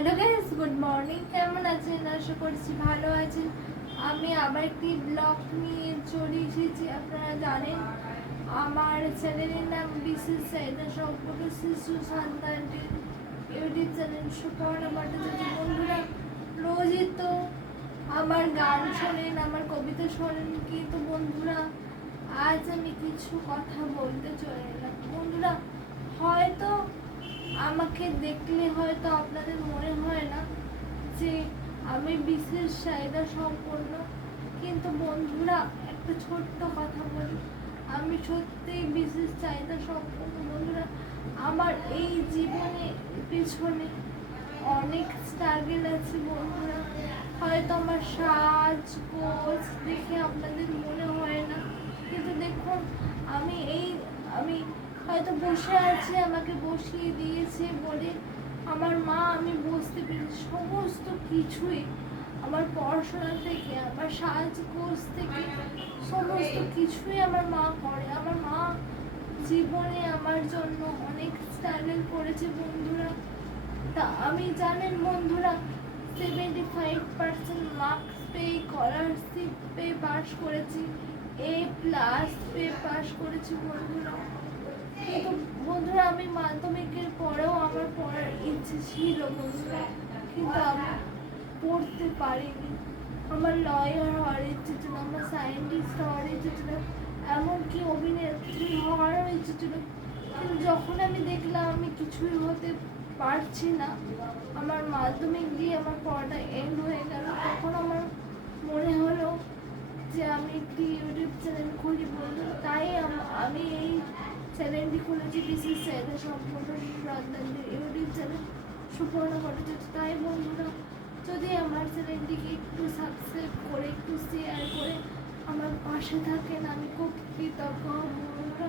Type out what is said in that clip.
Hello guys good morning কেমন আছেন? আশা করছি ভালো আছেন। আমি আবার একটি ব্লগ নিয়ে চলে এসেছি, আপনারা জানেন। আমার চ্যানেলের নাম বিশেষ চাহিদা সম্পূর্ণ শিশু সন্তানটির ইউটিউব চ্যানেল সুপর্ণা ভট্টাচার্য বন্ধুরা রোজই তো আমার গান শোনেন, আমার কবিতা শোনেন। কিন্তু বন্ধুরা, আজ আমি কিছু কথা বলতে চলে এলাম বন্ধুরা হয়তো আমাকে দেখলে হয়তো আপনাদের মনে হয় না যে আমি বিশেষ চাহিদা সম্পন্ন, কিন্তু বন্ধুরা, একটা ছোট্ট কথা বলি। আমি সত্যিই বিশেষ চাহিদা সম্পন্ন বন্ধুরা, আমার এই জীবনে পিছনে অনেক স্ট্রাগল আছে বন্ধুরা। হয়তো আমার সাজ কোচ দেখে আপনাদের মনে হয় না কিন্তু দেখুন আমি এই আমি হয়তো বসে আছি, আমাকে বসিয়ে দিয়েছে বলে আমার মা, আমি বুঝতে পেরেছি সমস্ত কিছুই আমার পড়াশোনা থেকে, আমার সাজ কোর্স থেকে, সমস্ত কিছুই আমার মা করে। আমার মা জীবনে আমার জন্য অনেক স্ট্রাগল করেছে বন্ধুরা। তা আমি জানেন বন্ধুরা সেভেন্টি ফাইভ পার্সেন্ট মার্কস পেয়ে স্কলারশিপ পেয়ে পাস করেছি এ প্লাস পেয়ে পাস করেছি বন্ধুরা। আমি মাধ্যমিকের পরেও আমার পড়ার ইচ্ছে ছিল বন্ধুরা, কিন্তু আমি পড়তে পারিনি। আমার লয়ার হওয়ার ইচ্ছে ছিল, আমার সায়েন্টিস্ট হওয়ার ইচ্ছে ছিল, এমনকি অভিনেত্রী হওয়ারও ইচ্ছে ছিল। কিন্তু যখন আমি দেখলাম আমি কিছুই হতে পারছি না, আমার মাধ্যমিক দিয়ে আমার পড়াটা এন্ড হয়ে গেল, তখন আমার মনে হলো যে আমি একটি ইউটিউব চ্যানেল খুলি বলব তাই আম- আমি এই খুলেছি বিশেষ চাহিদা সম্পূর্ণ সন্তানদের ইউটিউব চ্যানেল সুপর্ণ ভট্টাচার্য তাই বন্ধুরা, যদি আমার চ্যানেলটিকে একটু সাবস্ক্রাইব করে, একটু শেয়ার করে আমার পাশে থাকেন, আমি খুব কৃতজ্ঞ বন্ধুরা।